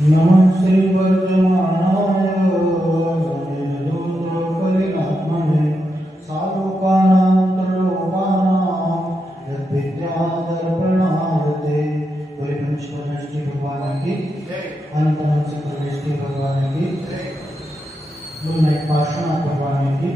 नमः श्री वर्धमानाय परिणात्मने सालोकानां त्रिलोकानां यद्विद्यादर्पणावते। परिपंचपदष्टि भगवान की, अनंत चतुर्दष्टि भगवान की, गुरुनायक पार्श्वनाथ भगवान की,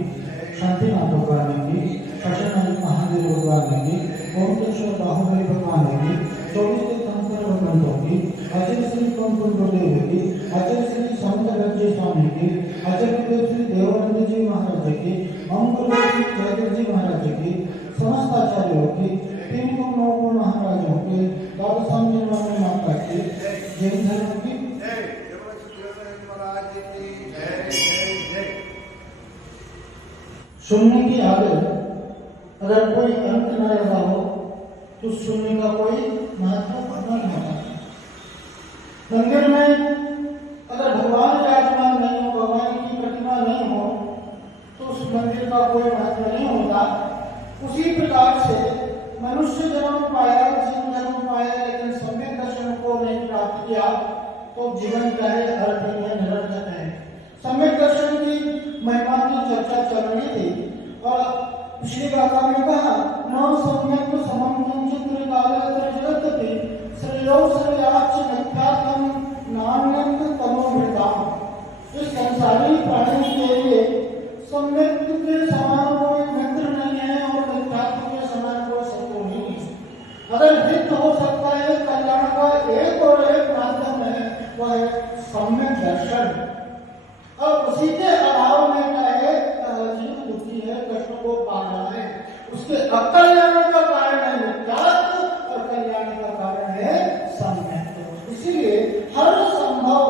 शांतिनाथ भगवान की, शशनाथ महादेव भगवान की, ओमकेश्वर बाहुबली भगवान की, 24 तंत्र ग्रंथों की, आचार्य श्री कौनकुल गुरुदेव की, आचार्य श्री सौंदर्य स्वामी की, आचार्य श्री देवानंद जी महाराज की, मंगल श्री जयदेव जी महाराज की, समस्त आचार्यों की, तीन नवगुण महाराजों की, द्वादशांग माता की, जैन धर्म की सुनने की आदत, अगर कोई अंत न लगा हो तो सुनने का कोई महत्व नहीं होता। मंदिर में अगर भगवान विराजमान नहीं हो, भगवान की प्रतिमा नहीं हो तो उस मंदिर का कोई महत्व नहीं होता। उसी प्रकार से मनुष्य जन्म पाया, जीव जन्म पाया, लेकिन सम्यक दर्शन को नहीं प्राप्त किया तो जीवन का है अर्थहीन है, निरर्थक है। सम्यक दर्शन की महिमा की चर्चा चल रही थी और पिछली गाथा में कहा न सम्यक समम किंचित त्रिकाले जगत्ति श्रेयो श्रेयाच मिथ्यात्मं नान्यं तमोमृताम्। इस संसारी प्राणी के लिए सम्यक के समान कोई मित्र नहीं है और मिथ्यात्व के समान कोई शत्रु नहीं है। अगर हित हो सकता है कल्याण का एक और एक माध्यम है, वह है सम्यक दर्शन। और उसी के अभाव में क्या है, जीव दुखी है, कष्ट को पा रहा है। उसके अकल्याण का कारण है मिथ्यात्व और कल्याण का कारण है सम्यक। इसीलिए हर संभव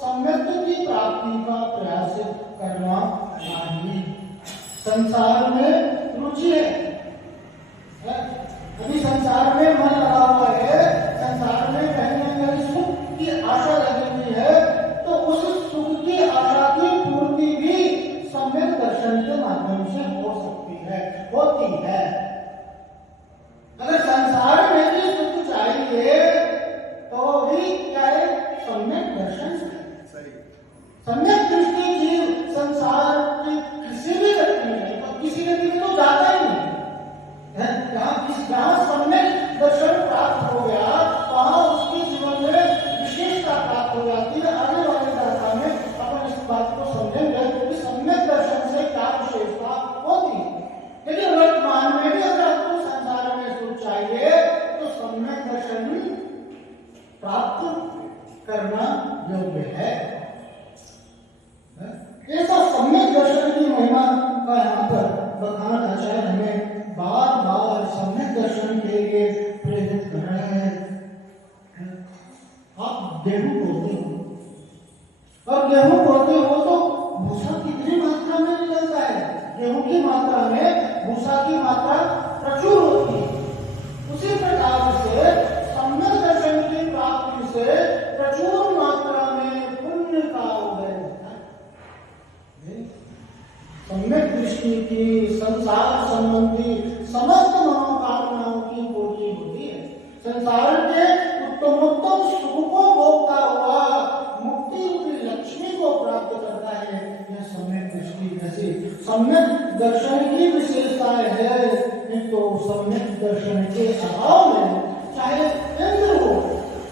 सम्यक की प्राप्ति का प्रयास करना चाहिए। संसार में रुचि है, अभी संसार में मन लगा हुआ है, संसार में कहीं न कहीं सुख की आशा लगी हुई है, तो उस सुख की आशा की पूर्ति भी सम्यक दर्शन के माध्यम से हो सकती है, होती है। अगर संसार में भी सुख चाहिए तो भी क्या है, सम्यक दर्शन से। सम्यक दृष्टि जीव संसार की किसी भी व्यक्ति में, तो किसी व्यक्ति में तो जाता ही नहीं है। जहाँ सम्यक दर्शन प्राप्त हो गया वहां उसके जीवन में विशेषता प्राप्त हो जाती है। आने वाली गाथा में अपन इस बात को समझेंगे कि सम्यक दर्शन से क्या विशेषता होती है। लेकिन वर्तमान में भी अगर आपको संसार में सुख चाहिए तो सम्यक दर्शन प्राप्त करना योग्य है। ऐसा सम्यक दर्शन की महिमा का यहाँ पर बखान आचार्य हमें बार बार सम्यक दर्शन के लिए प्रेरित कर रहे हैं। आप गेहूं बोते हो और गेहूं बोते हो तो भूसा कितनी मात्रा में निकलता है? गेहूं की मात्रा में भूसा की मात्रा प्रचुर होती है। उसी प्रकार से सम्यक दर्शन की प्राप्ति से प्रचुर मात्रा में पुण्य का उदय होता है। सम्यक दृष्टि की संसार संबंधी समस्त मनोकामनाओं की पूर्ति होती है। संसार के उत्तमोत्तम सुख को भोगता हुआ मुक्ति रूपी लक्ष्मी को प्राप्त करता है यह सम्यक दृष्टि। जैसे सम्यक दर्शन की विशेषताएं है, तो सम्यक दर्शन के अभाव में चाहे इंद्र हो,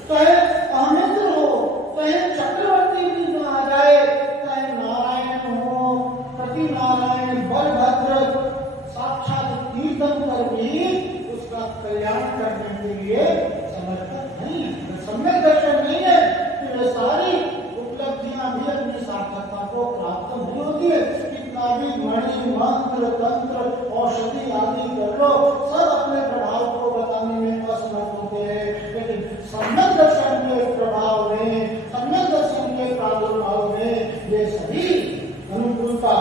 चाहे अहमिंद्र हो, चाहे चक्रवर्ती भी न आ जाए, चाहे नारायण हो, प्रति नारायण बलभद्र साक्षात तीर्थंकर भी उसका कल्याण करने के लिए समर्थ नहीं है। सम्यक दर्शन नहीं है तो ये सारी उपलब्धियां भी अपनी सार्थकता को प्राप्त नहीं होती है। कितना भी मणि मंत्र तंत्र औषधि आदि कर लो, सब अपने प्रभाव को बताने में असमर्थ होते हैं। लेकिन सम्यक दर्शन के प्रभाव में, सम्यक दर्शन के प्रादुर्भाव में ये सभी अनुकूलता,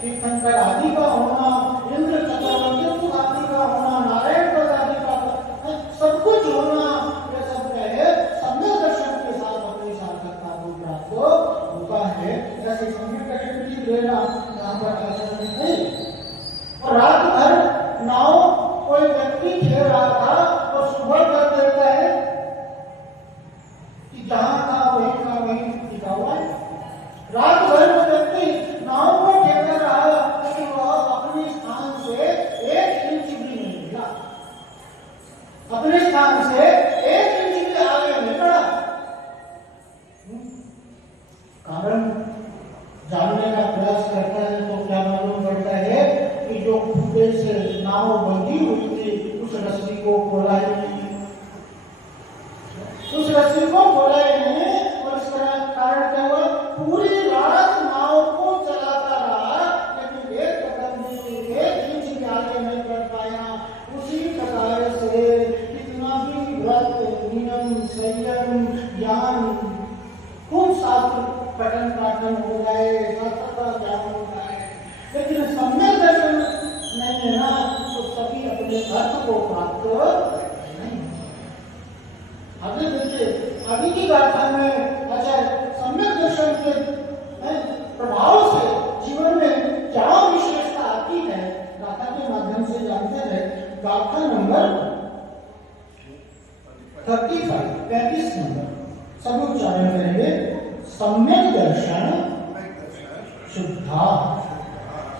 तीर्थंकर आदि का होना, इंद्र चक्रवर्ती आदि का होना, नारायण पद आदि का सब कुछ होना, ये सब क्या है, सम्यक दर्शन के साथ अपनी सार्थकता को प्राप्त होता है। ऐसे सम्यक दर्शन की प्रेरणा यहाँ पर आचरण नहीं। और रात भर नाव कोई व्यक्ति खेल रहा था और सुबह कर देता है कि जहां था वही रात भर वो व्यक्ति नाव को फेंकता रहा, लेकिन वह अपने स्थान से 1 इंच भी नहीं हिला, अपने स्थान से 1 इंच भी आगे नहीं बढ़ा। कारण जानने का प्रयास करता है तो क्या मालूम पड़ता है कि जो खूटे से नाव बंधी हुई थी उस रस्सी को खोला ही नहीं, उस रस्सी को खोला ही नहीं। और इसका कारण क्या हुआ? पूरी रात नाव को चलाता रहा, लेकिन 1 कदम भी 1 इंच भी आगे नहीं बढ़ पाया। उसी प्रकार से कितना भी व्रत, नियम, संयम, ज्ञान, खूब शास्त्र पठन पाठन हो जाए, शास्त्र का ज्ञान हो जाए, लेकिन सम्यक दर्शन नहीं है ना, तो सभी अपने अर्थ को प्राप्त नहीं। आगे देखिए, आगे की गाथा में अच्छा सम्यक दर्शन के प्रभाव से जीवन में क्या विशेषता आती है, गाथा के माध्यम से जानते हैं। गाथा नंबर 35 नंबर सभी उच्चारण करेंगे। सम्यक दर्शन शुद्धा,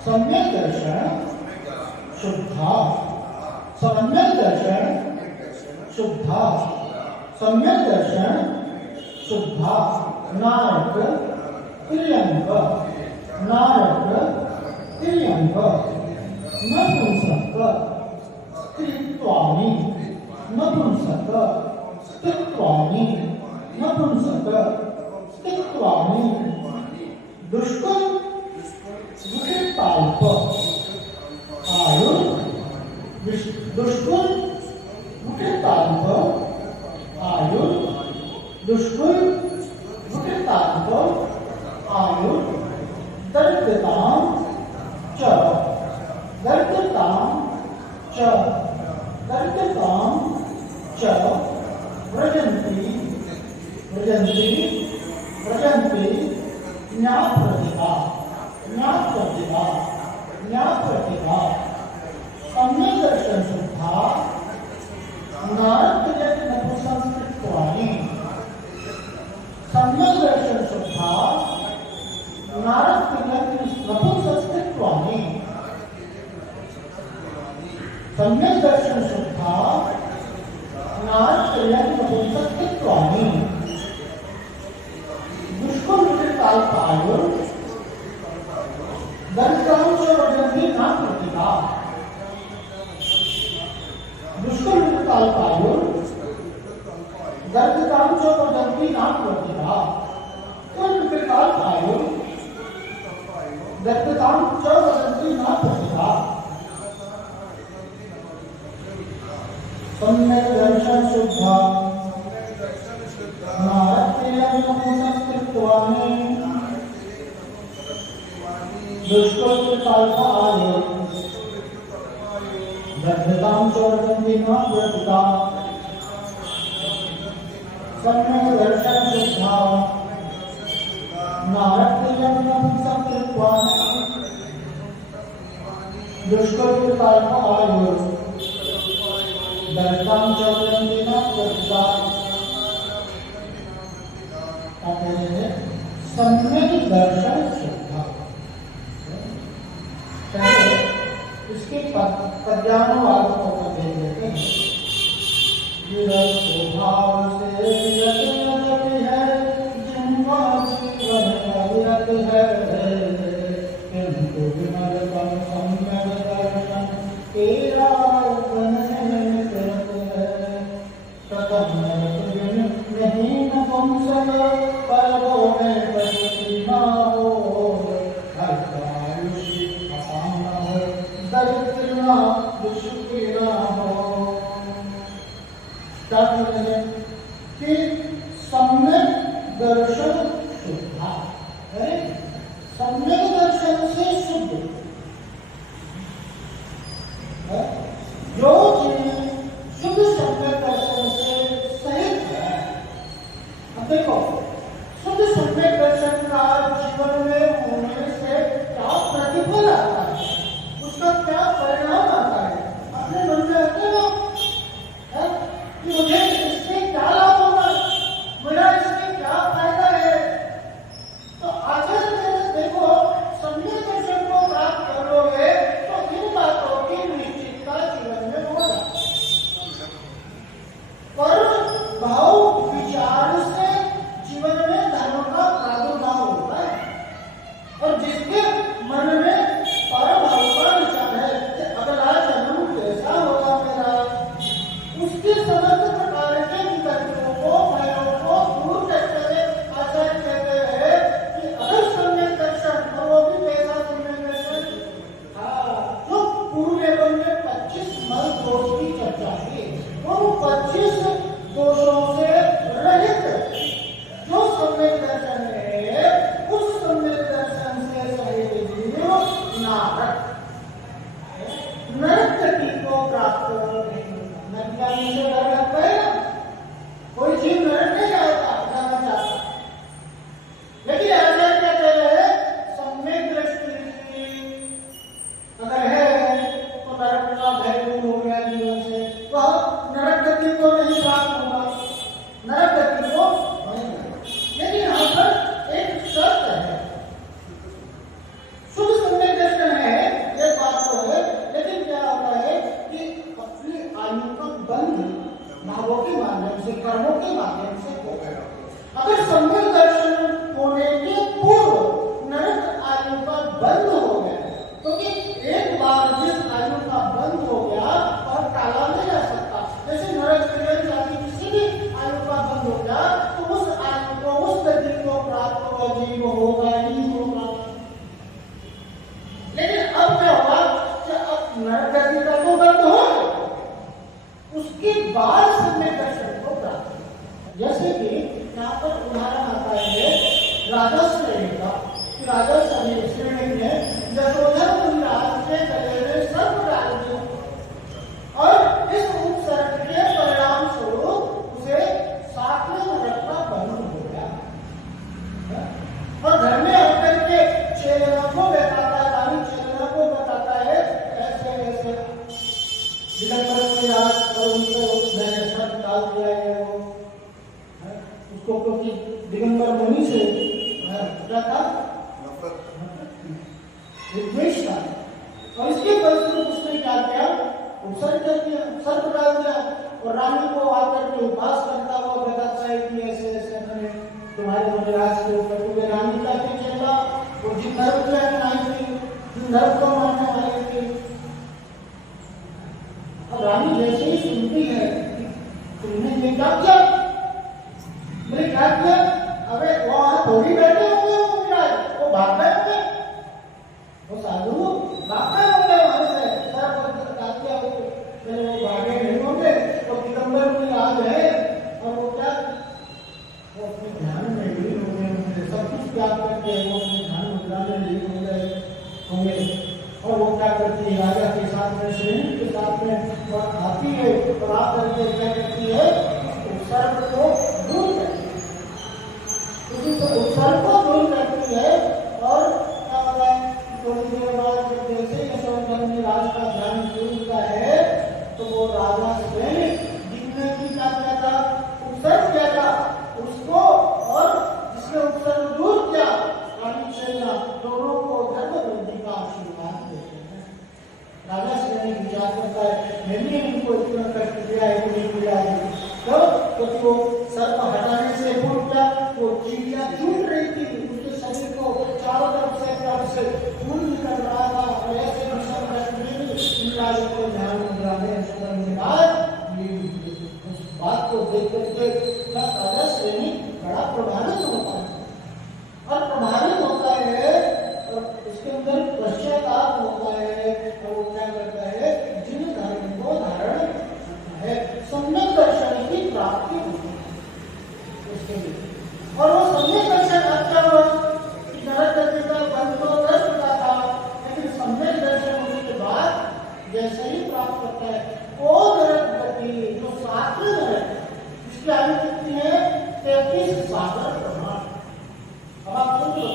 सम्यक दर्शन शुद्धा, सम्यक दर्शन शुद्धा, सम्यक दर्शन शुद्धा। नारक त्र्यंब, नारक त्र्यंब, नपुंसक त्रित्वानि, नपुंसक त्रित्वानि, नपुंसक त्रित्वानि। दुष्कुल विकृताल्प, आयुर दुष्कुल विकृताल्प, आयुर दुष्कुल विकृताल्प, आयुर दरिद्रतां च, दरिद्रतां च, दरिद्रतां च व्रजन्ति, व्रजन्ति, व्रजन्ति न्यायप्रतिभा, न्यायप्रतिभा, न्यायप्रतिभा। सम्यक दर्शन शुद्धा, नारद नपुंसकत्वानि, सम्यक दर्शन शुद्धा, नारद नपुंसकत्वानि, सम्यक दर्शन शुद्धा, नारद नपुंसकत्वानि। दुष्कुल विकृताल्पायुर, दरिद्रां च व्रजन्ति न्यायप्रतिभा। दुष्कुल विकृताल्पायुर, दरिद्रां च व्रजन्ति न्यायप्रतिभा। कुल विकृताल्पायुर, दरिद्रां च व्रजन्ति न्यायप्रतिभा। सम्यक दर्शन शुद्धा, दुष्कुल विकृताल्पायुर, दरिद्रां च व्रजन्ति न्यायप्रतिभा। सम्यक दर्शन शुद्धा, नारद नपुंसकत्वानि, दुष्कुल विकृताल्पायुर, दरिद्रां च व्रजन्ति न्यायप्रतिभा। सम्यक दर्शन शुद्धा। पहले इसके पद्यानुवाद को देख लेते हैं। विरत स्वभाव से विरत है, जिनका जीवन अविरत है, किंतु विमलतम सम्यक दर्शन तेरा प्रथम नहीं नपुंसक पर्वों में पशु ना हो, आयुषी आसान न हो, दरिद्र ना दुष्टी ना हो। क्या कहते हैं कि सम्यक दर्शन शुद्धा है, सम्यक दर्शन से शुद्ध है। जो चीज शुद्ध सम्यक दर्शन से सहित है। अब देखो, शुद्ध सम्यक दर्शन का जीवन में होने से क्या प्रतिफल आता है, उसका क्या परिणाम आता है, अपने मन में आते हो कि मुझे इससे क्या लाभ होगा, मेरा इससे क्या फायदा है। तो आचरण राजा श्रेणी का राजा श्रेणी में यशोधर मुनिराज के गले में सर्प डाल दिया और इस उपसर्ग के परिणाम स्वरूप उसे 7वें नरक का बंधन हो गया। और घर में आकर के चेलना को बताता है, रानी चेलना को बताता है ऐसे ऐसे दिगंबर मुनिराज और उनको मैंने सर्प डाल दिया है वो उसको क्योंकि दिगंबर मुनि से क्या था विद्वेष था और इसके फलस्वरूप उसने क्या किया उपसर्ग कर दिया सर्प डाल दिया और रानी को आकर के उपास करता हुआ बताता है कि ऐसे ऐसे मैंने तुम्हारे मुनिराज के ऊपर क्योंकि रानी का क्या चेला वो जिन धर्म को अपनाई थी जिन धर्म को मानने वाली थी और रानी जैसे ही सुनती है तुमने ये क्या किया मैंने क्या किया अबे वहां थोड़ी बैठे होंगे वो मुनिराज वो भाग गए होंगे वो साधु भाग गए होंगे वहां से सब क्या मैंने वो भागे नहीं होंगे तो दिगंबर मुनिराज है और वो क्या वो अपने ध्यान में लीन हो गए होंगे सब कुछ त्याग करके वो अपने ध्यान मुद्रा में लीन हो गए होंगे और वो क्या करती है राजा के साथ में श्रेणी के साथ में और आती है और आकर के क्या करती है उपसर्ग को दूर करती है उसी उपसर्ग को दूर करती है और क्या होता है थोड़ी देर बाद जैसे यशोधर मुनिराज का ध्यान जुड़ता है तो वो राजा श्रेणी जिसने की क्या किया था उपसर्ग किया था उसको और जिसने उपसर्ग दूर किया रानी चेला दोनों को धर्म वृद्धि का आशीर्वाद देते हैं। राजा श्रेणी विचार करता है मैंने इनको इतना कष्ट दिया है नहीं दिया है तो वो सर्प हटाने से पूर्व क्या वो चिड़िया चूट रही थी उसके शरीर को चारों तरफ से खून निकल रहा था और ऐसे भीषण कष्ट में मुनिराज को ध्यान मुद्रा में यशोधर मुनिराज उस बात को देख करके राजा श्रेणी बड़ा प्रभावित होता है और प्रभावित होता है और उसके अंदर पश्चाताप होता है और वो क्या करता है जिन धर्म को धारण करता है सम्यक दर्शन की प्राप्ति होती है उसके लिए और वो सम्यक दर्शन अच्छा हुआ कि नरक गति का बंध तो कर चुका था लेकिन सम्यक दर्शन होने के बाद जैसे ही प्राप्त करता है वो नरक गति जो 7वें नरक इसकी आयु कितनी है 33 सागर प्रमाण। अब आप सुनो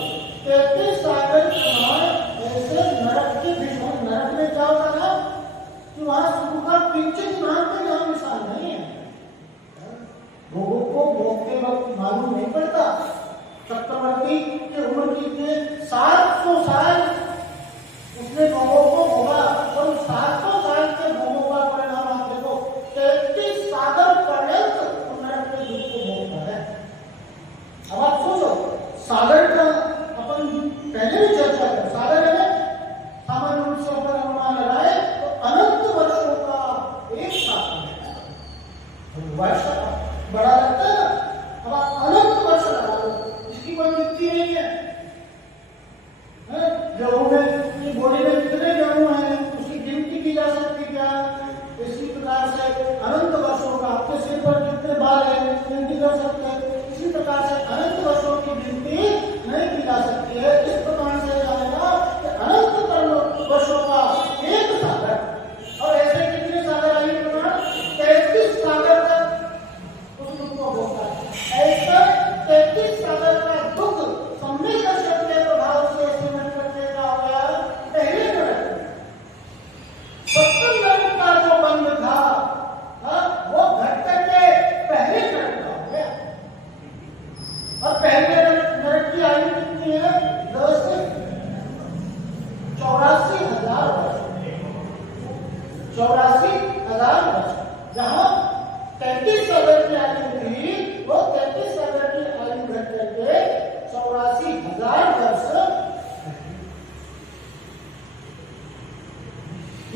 33 सागर प्रमाण ऐसे नरक के भीषण नरक में क्या होता ना कि वहां सुख का किंचित मात्र नाम निशान नहीं है भोगों को भोगते वक्त मालूम नहीं पड़ता। चक्रवर्ती की उम्र कितनी है 700 साल उसने भोगों को भोगा और 700 साल के भोगों का परिणाम आप देखो 33 सागर पर्यंत नरक के दुख को भोगता है। अब आप सोचो सागर का अपन पहले भी चर्चा कर सागर है सामान्य रूप से अगर अनुमान लगाए तो अनंत वर्षों का एक साथ वर्ष बड़ा लगता है ना। अब आप अनंत वर्ष लगा दो इसकी कोई मिट्टी नहीं है गेहूं में बोरी में कितने गेहूं हैं उसकी गिनती की जा सकती क्या इसी प्रकार से अनंत वर्षों का आपके सिर पर कितने बाल है गिनती कर सकते हैं इसी प्रकार से अनंत वर्षों की गिनती नहीं की जा सकती है। इस प्रकार से जानेगा कि अनंत वर्षों का एक सागर और ऐसे कितने सागर आयु प्रमाण 33 सागर तक उस दुख को भोगता है। ऐसा 33 सागर का दुख सम्यक दर्शन के प्रभाव से सिमट करके क्या हो गया पहले नरक 70 नरक का जो बंध था वो घट करके पहले नरक का हो गया और पहले नरक की आयु कितनी है 10 से 84,000 वर्ष 84,000 वर्ष जहां 33 सागर की आयु थी वो 33 सागर की आयु घट करके 84,000 वर्ष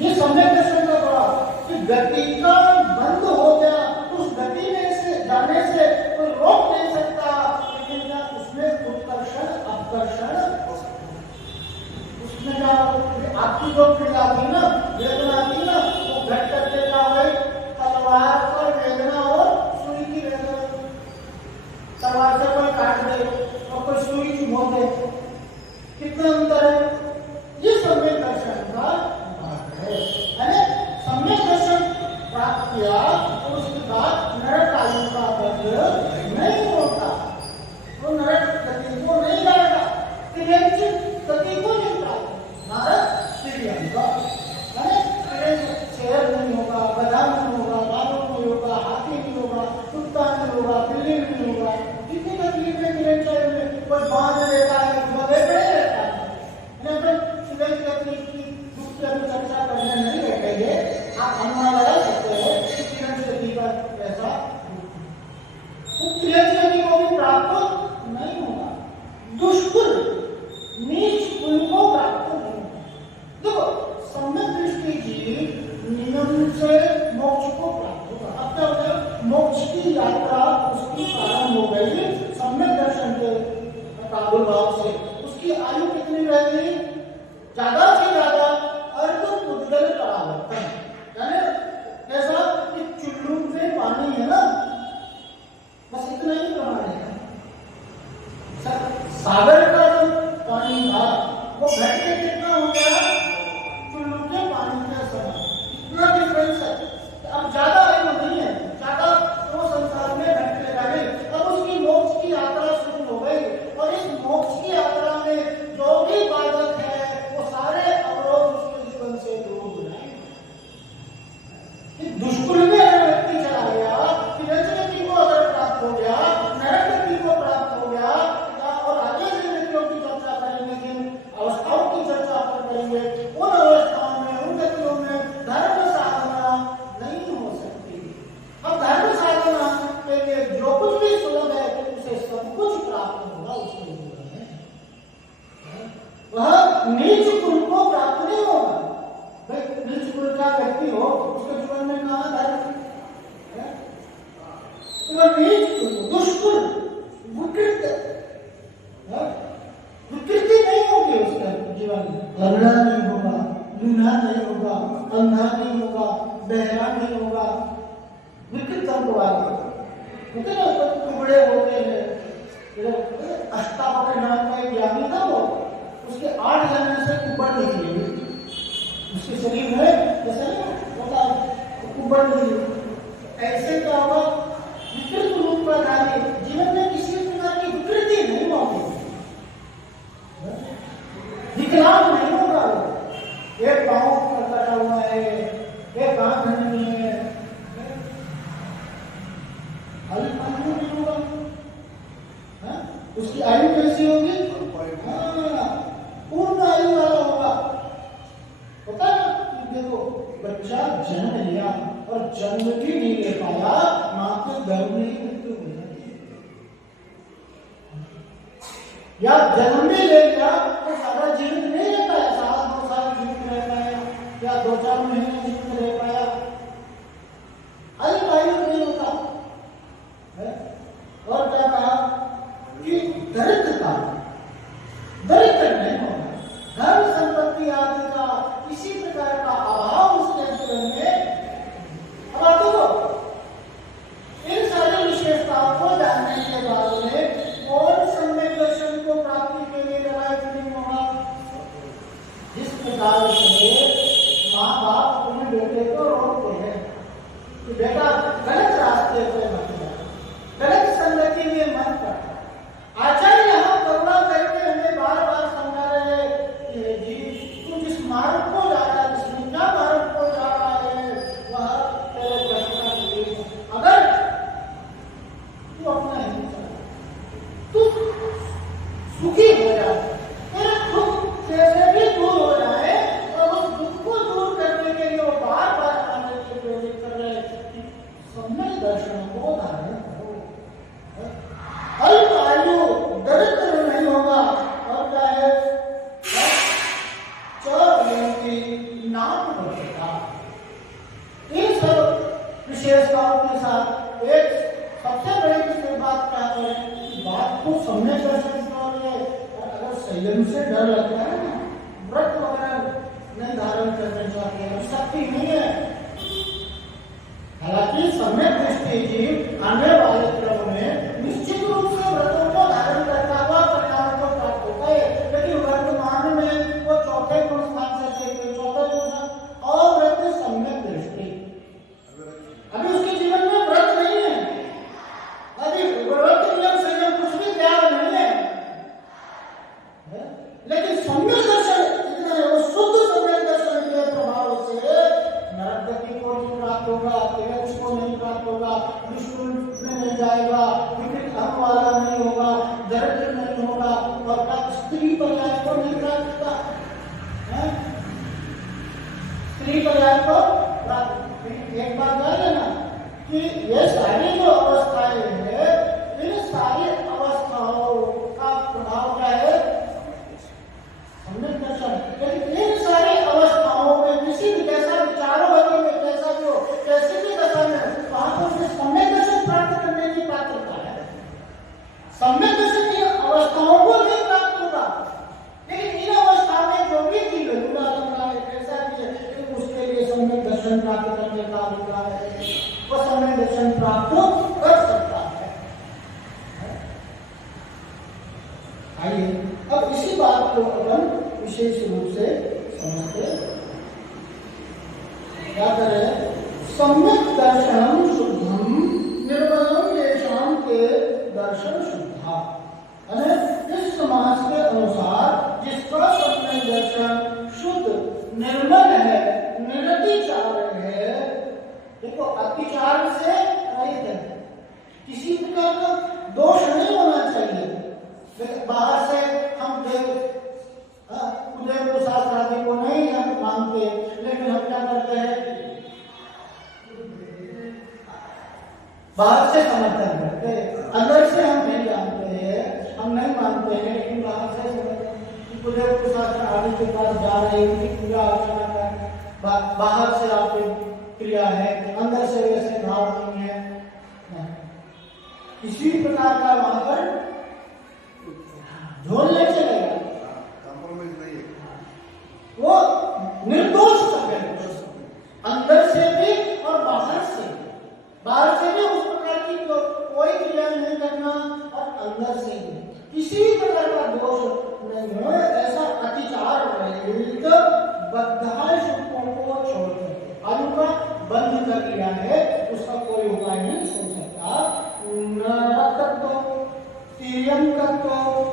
ये सम्यक दर्शन का प्रभाव कि गति का बंद हो गया उस गति में से जाने से कोई रोक नहीं सकता लेकिन क्या काट दे और कोई सुई चुभो दे, कितना अंतर है। ये सम्यक दर्शन का भाग है। यानी सम्यक दर्शन प्राप्त किया और उसके बाद नरक आयु का बंध नहीं होता, वो नरक गति को नहीं जाएगा, तिर्यंचित गति को नहीं प्राप्त, नरक तिर्यंक शेर नहीं होगा, गधा नहीं होगा, बालक नहीं होगा, हाथी नहीं होगा, कुत्ता नहीं होगा, बिल्ली नहीं होगा। कितनी तकलीफें निरंतर में कोई बांध रहता है, बगैर पड़े रहता है। तकलीफ की दुख की अभी चर्चा करने नहीं बैठेंगे, आप अनुमान लगा सकते हैं कि तिरंजति का कैसा तिरंजति को भी प्राप्त नहीं होगा, दुष्कुल नीच कुल को प्राप्त नहीं होगा। देखो सम्यक दृष्टि जी नियम से मोक्ष को प्राप्त होगा। अब क्या होगा, मोक्ष की यात्रा उसकी प्रारंभ हो गई सम्यक दर्शन के प्रादुर्भाव से। उसकी आयु कितनी रह गई, ज्यादा से ज्यादा अर्ध उद्गल परावर्तन, यानी ऐसा कि चुल्लू में पानी है ना, बस इतना ही प्रमाण है। सागर का जो पानी था वो घट के कितना हो गया, चुल्लू के पानी के समान, इतना डिफरेंस है। अब ज्यादा आयु नहीं है, ज्यादा वो संसार में घटने लगे। अब उसकी मोक्ष की यात्रा शुरू हो गई और इस मोक्ष की यात्रा में जो भी बाधक है वो सारे अवरोध उसके जीवन से दूर हो जाएंगे। दुष्कुल में अगर व्यक्ति चला गया, तिरंजति को अगर प्राप्त हो गया, नरक गति को प्राप्त हो गया, और आगे से व्यक्तियों की चर्चा करेंगे, जिन अवस्थाओं की चर्चा करेंगे, उन अवस्थाओं में, उन गतियों में धर्म साधना नहीं हो सकती। अब धर्म साधना के लिए जो कुछ भी सुलभ है उसे सब कुछ प्राप्त होगा उसके जीवन में, वह नीच कुल को प्राप्त नहीं होगा। भाई नीच कुल का व्यक्ति हो उसके जीवन में कहाँ धर्म है, तो वह नीच कुल, दुष्कुल, विकृति नहीं होगी उसका जीवन में। लंगड़ा नहीं होगा, लूना नहीं होगा, अंधा नहीं होगा, बहरा नहीं होगा, विकृत वाले होते ना, टुकड़े होते हैं। अष्टावक्र नाम का एक ज्ञानी था, वो उसके 8 जन्म से कुबड़ निकली, उसके शरीर में जैसे होता कुबड़ निकली। ऐसे क्या होगा, विकृत रूप का धारी, जीवन में किसी प्रकार की विकृति नहीं होगी, विकलांग नहीं होगा। एक पांव कटा हुआ है, एक आंख नहीं है, आयु नहीं होगा। उसकी आयु कैसी होगी, पूर्ण आयु वाला होगा। होता है ना कि देखो बच्चा जन्म लिया और जन्म भी नहीं ले पाया, मां के गर्भ में ही मृत्यु हो जाती है, या जन्म भी ले लिया तो ज्यादा जीवित नहीं रह पाया, 7-2 साल जीवित रह पाया, या 2-4 महीने जीवित रह पाया, आयु नहीं होता है। और क्या कहा कि दरिद्रता, दरिद्र नहीं होगा, धन संपत्ति आदि का किसी प्रकार का अभाव उसके जीवन में। अब आप देखो इन सारी विशेषताओं को जानने के बाद में कौन सम्यक दर्शन को प्राप्ति के लिए लगाए नहीं होगा। जिस प्रकार से माँ बाप अपने बेटे को रोकते हैं कि बेटा गलत रास्ते पे मत जा, गलत संगति में मत कर। आचार्य यहाँ करुणा करके हमें बार-बार समझा रहे हैं कि तू जिस मार्ग को जा रहा है, जिस निंदा मार्ग को जा रहा है, वह तेरे दर्शन का लिए है। अगर तू अपना ही चला, तू सुखी हो जाए, तेरा दुख से भी दूर हो जाए, और उस दुख को दूर करने के लिए वो बार-बार आने के लिए प्रेरित कर रहे हैं कि सम्यक दर्शन को धारण करो। अल्प आयु दरिद्र नहीं होगा, और क्या है, नाम बढ़ेगा। इन सब विशेषताओं के साथ एक सबसे बड़ी बात क्या है, बात को सम्यक दर्शन के लिए अगर संयम से डर लगता है ना, व्रत वगैरह नहीं धारण करने चाहते हैं, शक्ति नहीं है। हालांकि सम्यक दृष्टि जी आने वाले क्रम में निश्चित रूप से व्रतों को धारण आइए अब इसी बात को अपन विशेष रूप से समझते क्या करें। सम्यक दर्शनम शुद्धम निर्मलम येषां के दर्शन शुद्धा। इस समाज के अनुसार जिसका सपने दर्शन शुद्ध निर्मल है, निरतिचार है, देखो अतिचार से रहित है, किसी प्रकार का दोष नहीं होना चाहिए। बाहर से हम उदय को शास्त्र आदि को नहीं हम मानते, लेकिन हम क्या करते हैं, बाहर से समर्थन करते हैं, अंदर से हम नहीं जानते हैं, हम नहीं मानते हैं, लेकिन बाहर से उदय को शास्त्र आदि के पास जा रहे हैं, उनकी पूजा अर्चना कर, बाहर से आपकी क्रिया है, अंदर से वैसे भाव नहीं है, किसी प्रकार का वहां पर झोल नहीं चलेगा, वो निर्दोष है, अंदर से भी और बाहर से भी उस प्रकार की कोई क्रिया नहीं करना, और अंदर से भी किसी प्रकार का दोष नहीं हो, ऐसा अतिचार रहित बद्धाय शुक्रों को छोड़कर आयु का बंद कर लिया है, उसका कोई उपाय नहीं हो सकता। नरकत्व, तिर्यंकत्व,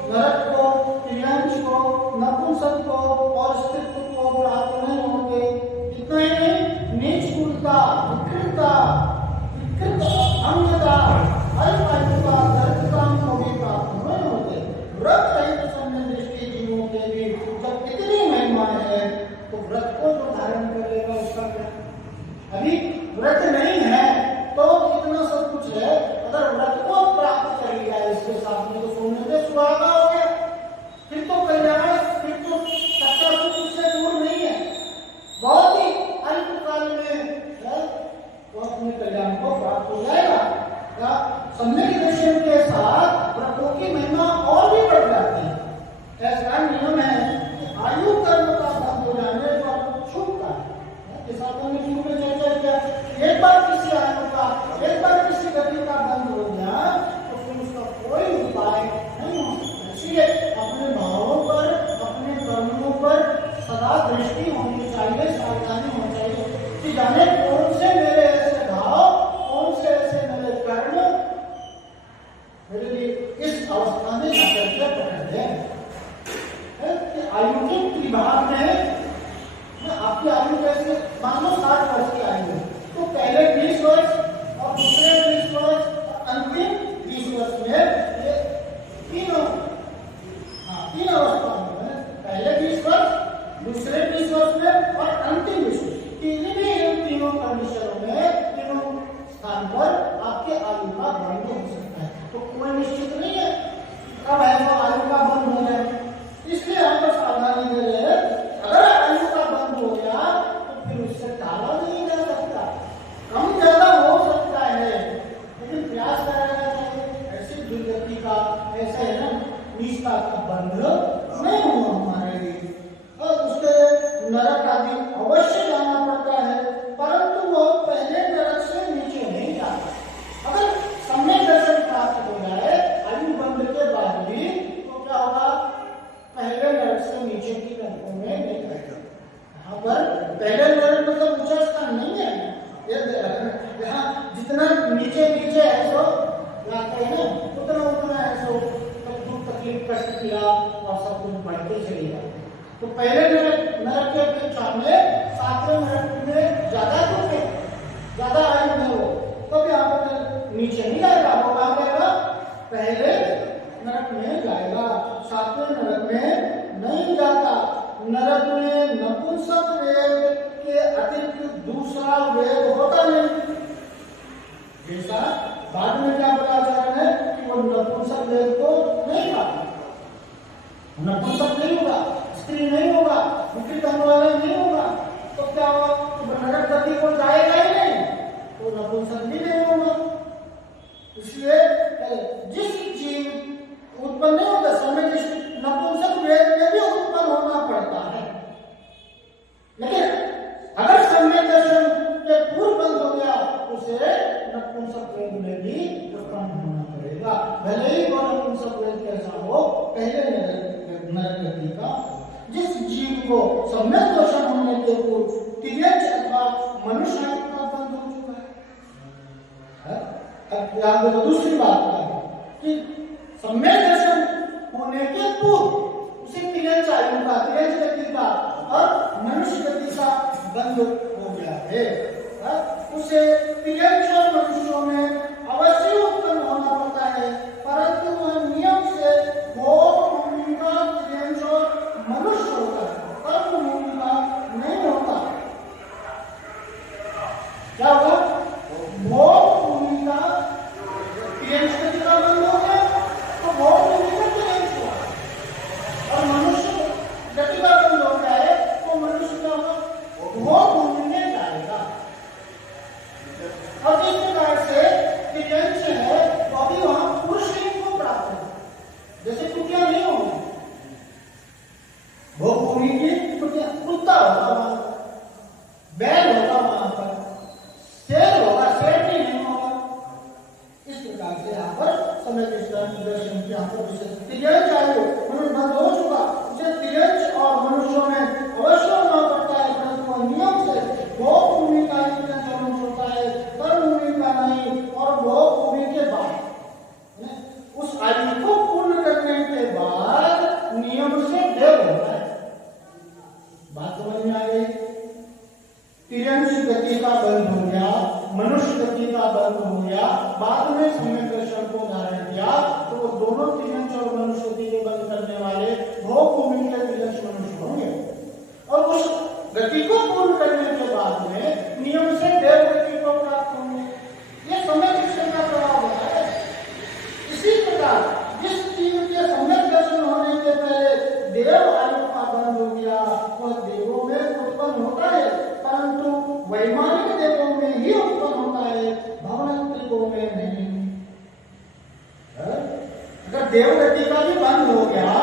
नरक को, तिर्यांश को, नपुंसक को और स्त्रीत्व को प्राप्त नहीं होते। इतना ही नहीं, नीच कुलता, विकृतता, अन्यथा, अल्पायुता, दरिद्रता को भी प्राप्त नहीं होते। व्रत रहित सम्य दृष्टि जीवों के भी जब इतनी महिमा है, तो व्रत को जो धारण कर लेगा उसका क्या? अभी व्रत नहीं है तो इतना सब कुछ है, अगर व्रत को प्राप्त कर लिया इसके साथ में तो सोने से सुहागा हो गया, फिर तो कल्याण, फिर तो सच्चा सुख उससे दूर नहीं है, बहुत ही अल्पकाल में वो अपने कल्याण को प्राप्त हो जाएगा। क्या सम्यक दर्शन के साथ व्रतों की महिमा और भी बढ़ जाती है। ऐसा नियम है कि आयु कर्म का बंद हो जाने पर छूटता है, जैसा हमने शुरू में चर्चा किया, एक बार किसी आयु का, एक बार किसी गति का बंद हो गया तो फिर उसका कोई उपाय नहीं हो सकता। इसलिए अपने भावों पर, अपने कर्मों पर सदा दृष्टि होनी चाहिए, सावधानी होनी चाहिए कि जाने कौन से मेरे ऐसे भाव, कौन से ऐसे मेरे कर्म मेरे लिए इस अवस्था में आकर के पकड़ दें। आयु के त्रिभाग में आपकी आयु कैसे, मान लो 60 वर्ष की आयु है, तो पहले 20 वर्ष और दूसरे 20 वर्ष और अंतिम 20 वर्ष में ये तीन अवस्था में, पहले 20 वर्ष, दूसरे 20 वर्ष में और अंतिम 20 वर्ष, तीनों कंडीशनों में, तीनों स्थान पर आपके आयु का बंद हो सकता है। तो कोई निश्चित नहीं है कब है तो आयु का बंद हो जाए, इसलिए हम तो सावधानी दे रहे हैं। अगर आयु का बंद हो गया तो फिर उससे टाला नहीं जा सकता, कम ज्यादा हो सकता है, लेकिन प्रयास करना चाहिए। ऐसी दुर्गति का, ऐसे है ना, निष्ठा का बंध नहीं हुआ हमारे लिए, और उसके नरक आदि अवश्य जाना पड़ता है, परंतु वो पहले नरक से नीचे नहीं जाता। अगर सम्यक दर्शन प्राप्त हो जाए आयु बंद के बाद भी, तो क्या होगा, पहले नरक से नीचे की नरकों में नहीं जाएगा। यहाँ पर पहले नरक मतलब ऊंचा स्थान नहीं है, यहाँ जितना नीचे नीचे है सो जाते हैं ना, उतना है सो दुख तकलीफ कष्ट पीड़ा और सब कुछ बढ़ते चले जाते। तो पहले नरक के अपेक्षा में 7वें नरक में ज्यादा दुख है, ज्यादा आयु में हो, तो भी यहाँ पर नीचे नहीं जाएगा, वो कहाँ जाएगा, पहले नरक में जाएगा, 7वें नरक में नहीं जाता। नरक में नपुंसक वेद के अतिरिक्त दूसरा वेद होता नहीं, जैसा बाद में क्या पता चला है कि वो नपुंसक वेद को नहीं पाता, नपुंसक नहीं होगा, स्त्री नहीं होगा, विकृत अंग वाला नहीं होगा, तो क्या होगा, तो नरक गति को जाएगा ही नहीं, तो नपुंसक भी नहीं होगा। इसलिए जिस जीव उत्पन्न नहीं होता, समय नपुंसक वेद में भी उत्पन्न होना पड़ता है, लेकिन अगर सम्यक दर्शन के पूर्व बंद हो गया उसे नपुंसक वेद में भी उत्पन्न होना पड़ेगा, भले ही वो नपुंसक वेद कैसा हो, पहले को सम्यक दर्शन होने के पूर्व तिर्यंच अथवा मनुष्य आयु का बंध हो चुका है। अब यहाँ पे दूसरी बात है कि सम्यक दर्शन होने के पूर्व उसे तिर्यंच आयु का, तिर्यंच गति का और मनुष्य गति का बंध हो गया है। उसे तिर्यंच और मनुष्यों में अवश्य उत्पन्न होना पड़ता है, परंतु वह नियम से भोग भूमि का तिर्यंच और मनुष्य होता है, कर्म भूमि का नहीं होता। क्या हुआ? भोग भूमि का तिर्यंच गति का बंध हो गया तो भोग भूमि का तिर्यंच हुआ, और मनुष्य गति का बंध हो गया है तो मनुष्य क्या होगा? भोग भूमि में जाएगा। और इस प्रकार से तिर्यंच है तो अभी वहां पुरुष लिंग को प्राप्त है, जैसे कुटिया नहीं होगी, भोग भूमि की कुटिया, कुत्ता होगा वहां, बैल होगा वहां पर, शेर होगा, शेर भी नहीं होगा। इस प्रकार से यहाँ पर समय दर्शन की यहाँ पर विशेष तिर्यंच आयु मनुष्य बंद हो चुका, उसे तिर्यंच और मनुष्यों में अवश्य होना पड़ता है, परंतु नियम से भोग भूमि का तिर्यंच होता है, कर्म भूमि का नहीं। और भोग भूमि के बाद उस आयु को पूर्ण करने के बाद नियम से देव होता है। बात समझ में आ गई? तिर्यंच गति का बंध हो गया, मनुष्य गति का बंध हो गया, बाद में सम्यक दर्शन को धारण किया तो वो दोनों तिर्यंच और मनुष्य गति को बंद करने वाले भोग भूमि के तिर्यंच मनुष्य होंगे। और उस गति को पूर्ण करने के बाद में नियम से देव गति को प्राप्त होंगे। ये सम्यक दर्शन का प्रभाव होता है। इसी प्रकार जिस जीव के सम्यक दर्शन होने के पहले देव आयु का बंध हो गया वह देवों में उत्पन्न होता है, परंतु वैमानिक देवों में ही उत्पन्न होता है, भवनत्रिकों में नहीं। अगर देवगति का भी बंद हो गया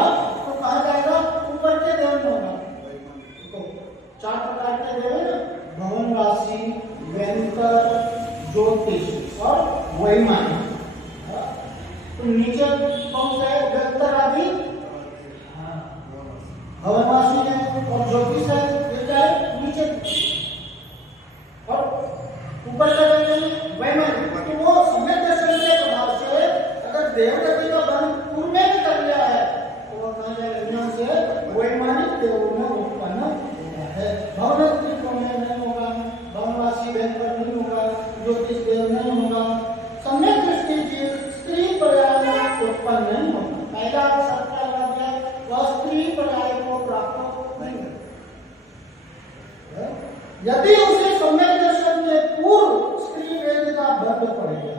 तो कहा जाएगा ऊपर के देव में होगा। तो 4 प्रकार के देव है, भवनवासी, वेंतर, ज्योतिष और वैमानिक। तो नीचे कौन सा है? वेंतर आदि भवनवासी है और ज्योतिष है, ये क्या है? नीचे। और ऊपर का वैमानिक, तो वो सम्यक दर्शन के प्रभाव से अगर देवगति का बंध पूर्व में भी कर लिया है तो वह कहा जाएगा से वैमानिक देवों में उत्पन्न होता है, भवनत्रिकों में नहीं होगा, भवनवासी वेंतर नहीं होगा, ज्योतिष देव नहीं होगा, सम्यक दृष्टि की स्त्री पर्याय में उत्पन्न नहीं होगा। पहला सबका वह स्त्री पर्याय को प्राप्त नहीं होगा। यदि उसे सम्यक दर्शन के पूर्व स्त्री वेद का बंध पड़ गया,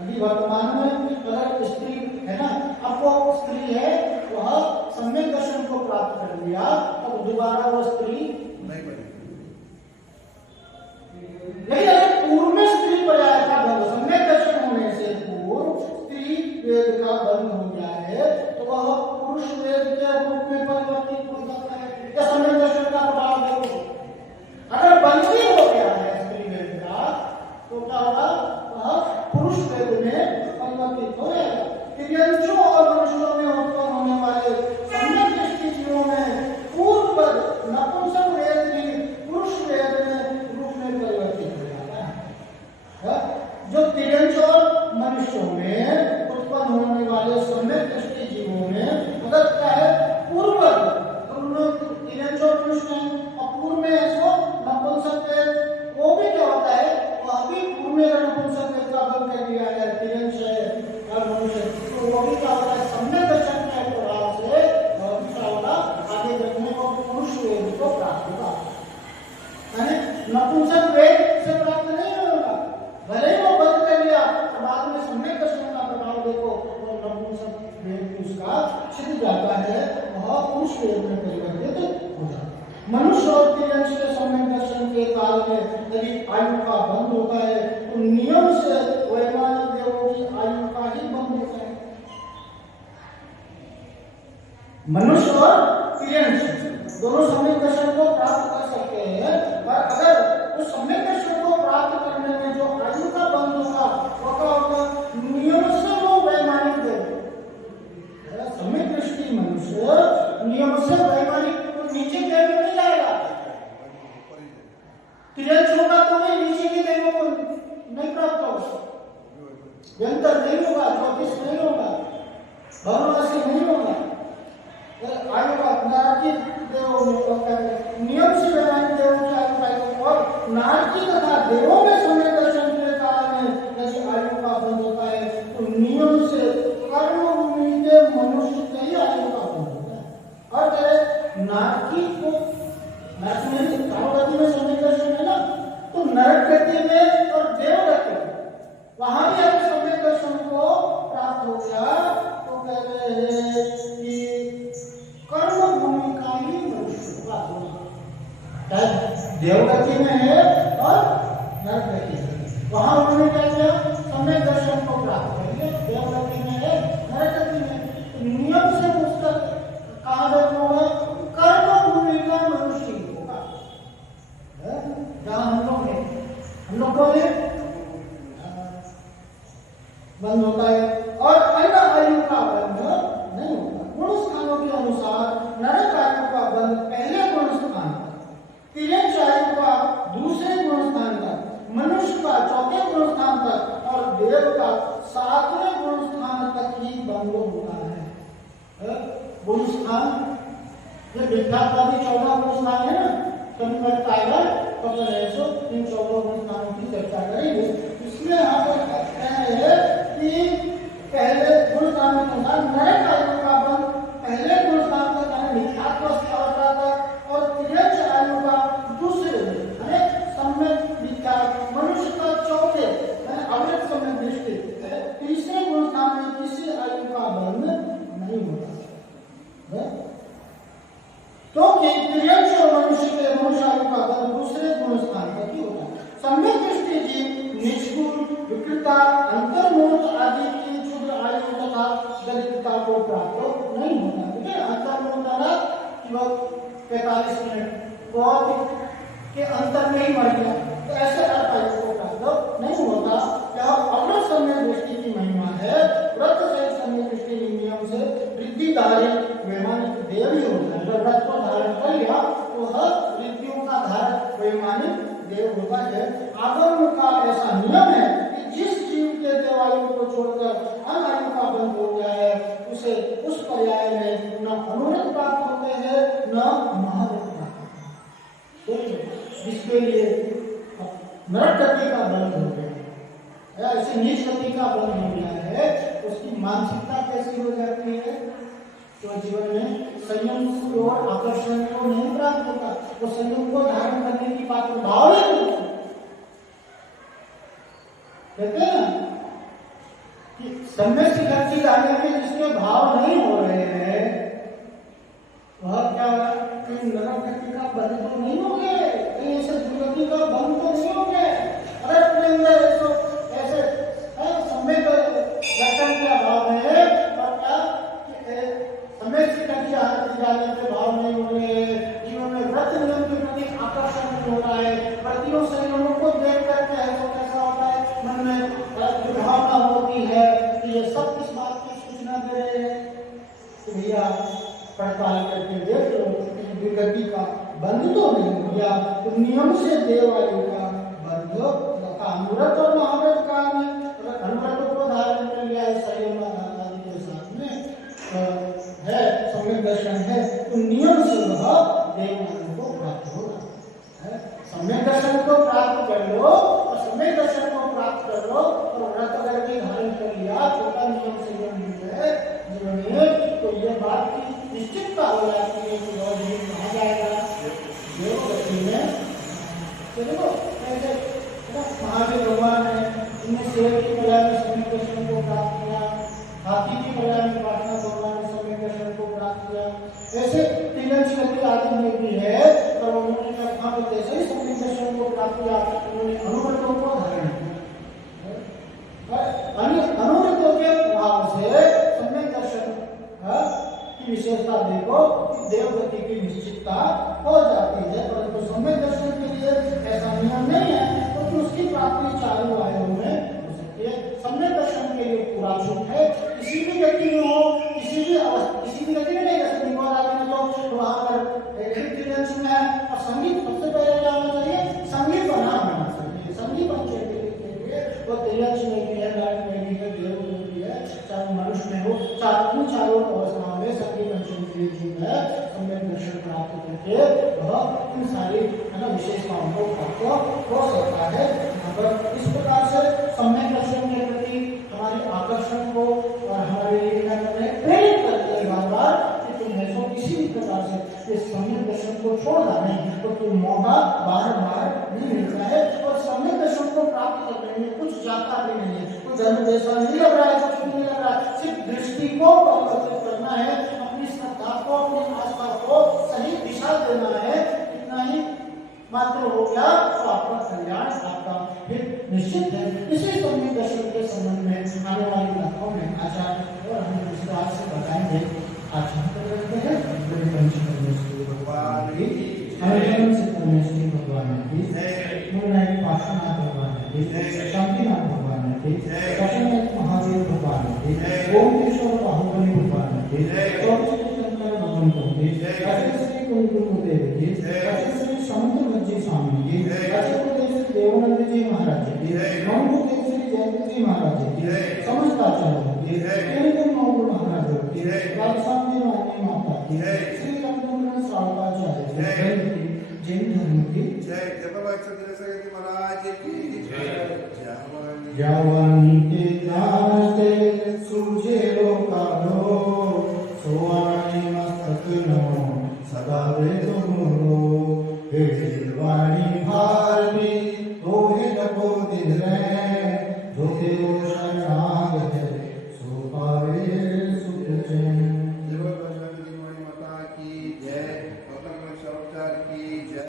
अभी वर्तमान में अगर स्त्री है ना, अब वो स्त्री है, वह सम्यक दर्शन को प्राप्त कर लिया, अब दोबारा वो स्त्री नहीं बनेगी। नहीं, अगर पूर्व में स्त्री पर्याय का बंध, सम्यक दर्शन होने से पूर्व स्त्री वेद का बंध हो गया है तो वह पुरुष वेद के रूप में परिवर्तित हो जाता है। या सम्यक दर्शन का प्रभाव देखो, अगर बंद ही हो गया है स्त्री वेद का तो क्या होगा? वह पुरुष वेद में परिवर्तित हो जाएगा। तिर्यंचों और मनुष्यों में उत्पन्न होने वाले सम्यक दृष्टि जीवों में पूर्व नपुंसक वेद भी पुरुष वेद में रूप में परिवर्तित हो जाता है। जो तिर्यंच और मनुष्यों में उत्पन्न होने वाले सम्यक दृष्टि जीवों में मतलब क्या है? पूर्व तिर्यंच और मनुष्य अपूर्व में ऐसा नपुंसक वेद, वो भी क्या होता है? वह भी पूर्व में नपुंसक वेद का बंध कर दिया है, तिर्यंच है और मनुष्य, तो वो भी क्या होता है? सम्यक दर्शन के प्रभाव से क्या होगा? आगे देखने को पुरुष वेद को प्राप्त होगा, नपुंसक वेद से प्राप्त नहीं होगा। भले ही वो बंद कर लिया और बाद में सम्यक दर्शन का प्रभाव देखो तो नपुंसक वेद उसका छिप जाता है, वह पुरुष वेद में परिवर्तित हो जाता है। मनुष्य और तिर्यंच के सम्यक दर्शन के काल में यदि आयु का बंध होता है तो नियम से वैमानिक देवों की आयु का ही बंध होता है। मनुष्य और तिर्यंच दोनों सम्यक दर्शन को प्राप्त कर सकते हैं, पर अगर उस सम्यक दर्शन को प्राप्त करने में जो आयु का बंध होगा वो क्या होगा? नियम से वो वैमानिक देव, सम्यक दृष्टि मनुष्य नियम से भवनवासी नहीं होगा। आयु का नारकीय नियम से वैमानिक देवों की आयु का और नारकी तथा देवों में समय दर्शन के कारण यदि आयु का बंध होता है तो नियम से कर्म भूमि के मनुष्य के ही आयु का बंध होता है। और कहे नारकी को में समय दर्शन है ना, तो नरक गति में और देव गति में वहां भी अगर समय दर्शन को प्राप्त हो गया तो कह रहे हैं कि कर्म भूमि का ही मनुष्य प्राप्त होगा। देवगति में है और नरक गति में, वहां उन्होंने क्या किया, समय दर्शन को प्राप्त कर लिया। देवगति में है, नरक गति में नियम से पुस्तक कहां पर होगा, कर्म भूमि का मनुष्य होगा। जहां हम लोग को बंद होता है और अन्य आयु का बंध नहीं होता। गुण स्थानों के अनुसार नरक आयु का बंध पहले गुण स्थान तक, तिर्यंश आयु का दूसरे गुण स्थान तक, मनुष्य का चौथे गुण स्थान तक और देव का सातवें गुण स्थान तक ही बंध होता है। गुण स्थान ये विख्यातवादी 14 गुण स्थान है ना, इन 14 गुण स्थानों की चर्चा करेंगे। इसमें यहाँ पर कहते हैं कि पहले गुण स्थान के अनुसार नरक आयु का बंध पहले गुण स्थान तक यानी मिथ्यात्व अवस्था तक और तिर्यंश आयु का दूसरे सम्यक विख्यात मनुष्य का चौथे अवृत सम्यक दृष्टि तीसरे गुण स्थान में किसी आयु का बंध नहीं होता। क्योंकि तिर्यंश और मनुष्य के मनुष्य आयु का बंध दूसरे गुण स्थान तक ही होता है। सम्यक दृष्टि जीव निष्ठुर, विकृता, अंतर्मोह आदि की क्षुद्र आयु तथा दरिद्रता को प्राप्त नहीं होता। ठीक है, अंतर्मोह द्वारा केवल 45 मिनट बहुत के अंतर में ही मर गया, तो ऐसे आयु को प्राप्त नहीं होता। क्या अवृत सम्यक दृष्टि की महिमा है, व्रत से सम्यक दृष्टि नियम से वृद्धिधारी वैमानिक देव ही होता है। जब व्रत को धारण कर लिया तो हर वृत्तियों का धारक वैमानिक देव होता है। आगम का ऐसा नियम है कि जिस जीव के देवायु को छोड़कर अनायु का बंध हो गया है उसे उस पर्याय में न अनुरत प्राप्त होते हैं न महारत प्राप्त होते हैं। जिसके लिए नरक गति का बंध हो गया है, ऐसे नीच गति का बंध हो गया है, उसकी मानसिकता कैसी हो जाती है, तो जीवन में संयम की ओर आकर्षण को नहीं प्राप्त होता, तो संयम को धारण करने की बात भाव ही नहीं होती। कहते हैं कि सम्यक शिखर जाने में जिसके भाव नहीं हो रहे हैं वह क्या होगा, कहीं नरक गति का बंध तो नहीं हो गए, कहीं ऐसे दुर्गति का बंध तो नहीं हो गए। अगर अपने अंदर ऐसे सम्यक दर्शन के अभाव में और क्या सम्यक शिखर जाने के भाव नहीं हो रहे, जीवन में व्रत नियम के प्रति आकर्षण नहीं हो रहा है, प्रतियों संयमों को देख करके ऐसा कैसा होता है, मन में भावना होती है कि ये सब किस बात की सूचना दे रहे हैं, तो भैया पड़ताल करके देख लो दुर्गति का बंध तो नहीं हो गया, तो नियम से देवायु का बंध तथा अनुव्रत और महाव्रत काल में अनुव्रतों को धारण कर लिया है, संयम आदि के साथ में है सम्यक दर्शन है, तो नियम से वह देवायु को प्राप्त होगा। सम्यक दर्शन को प्राप्त कर लो और सम्यक दर्शन को प्राप्त कर लो और व्रत करके धारण कर लिया छोटा नियम से जीवन में, तो ये बात की निश्चितता हो जाती है कि वह जीवन कहाँ जाएगा, देव गति में। तो देखो ऐसे महावीर भगवान ने इनमें शेर की पर्याय में सम्यक दर्शन को प्राप्त किया, हाथी की पर्याय में प्रार्थना भगवान ने सम्यक दर्शन को प्राप्त किया, ऐसे तिर्यंश गति आदि में भी है, पर उन्होंने कहा तो जैसे ही सम्यक दर्शन को प्राप्त किया उन्होंने अनुव्रतों को धारण किया। अनुव्रतों के प्रभाव से सम्यक दर्शन की विशेषता देखो कि देवगति की निश्चितता हो जाती है, परंतु सम्यक दर्शन के लिए ऐसा नियम नहीं है, क्योंकि तो उसकी प्राप्ति चालू आयु में हो सकती है। सम्यक दर्शन के लिए पूरा छूट है, किसी भी व्यक्ति में हो, किसी भी गति में नहीं, जैसे निकोल आदमी तो वहां पर एक तिर्यंश में है और संगीत सबसे पहले क्या होना चाहिए, संगीत बना होना चाहिए, संगीत बन के लिए वो तिर्यंश में भी है, में भी है, देव में भी है, चाहे मनुष्य में हो, चाहे प्राप्त करके वह इन सारी है ना विशेषताओं को प्राप्त हो सकता है। अगर इस प्रकार से सम्यक दर्शन के प्रति हमारे आकर्षण को और हमारे प्रेरित करते हैं बार बार कि तुम ऐसा किसी भी प्रकार से इस सम्यक दर्शन को छोड़ डालें तो तुम मौका बार बार नहीं मिलता है। और सम्यक दर्शन को प्राप्त करने में कुछ जाता भी नहीं है, कुछ जन्म जैसा नहीं लग रहा है, कुछ नहीं लग रहा है, सिर्फ दृष्टि को परिवर्तित करना है, अपनी श्रद्धा को अपनी आस्था को सही दिशा देना है, इतना ही मात्र हो गया तो आपका कल्याण आपका फिर निश्चित है। इसी सम्यक दर्शन के संबंध में आने वाली कथाओं में आचार्य और हम विस्तार से बताएंगे। आज हम करते हैं परमेश्वरी भगवान की, हमें से परमेश्वरी भगवान की, मुरनाई पार्श्वनाथ भगवान की, शांतिनाथ भगवान की, दक्षिणाथ महादेव भगवान की, ओमकेश्वर बाहुबली भगवान की, चौबीसंकर भगवंतों की, श्री कुलदेव की, श्री समुद्रवज्जी स्वामी की, श्री देवानंद जी महाराज की, नवभूदेव श्री जयंत जी महाराज की, समस्त आचार्यों की, महाराज की, राजस्वामी रानी माता की, श्री रत्नग्रंथ श्रावकाचार्य की, जैन धर्म की जय, महाराज की जय। जवानी के दास्ते सूझे लोकालो, सोवानी मस्तक नो सदा वे तुमरो, हे दिलवाणी भारती तोहे जपो दिन रे,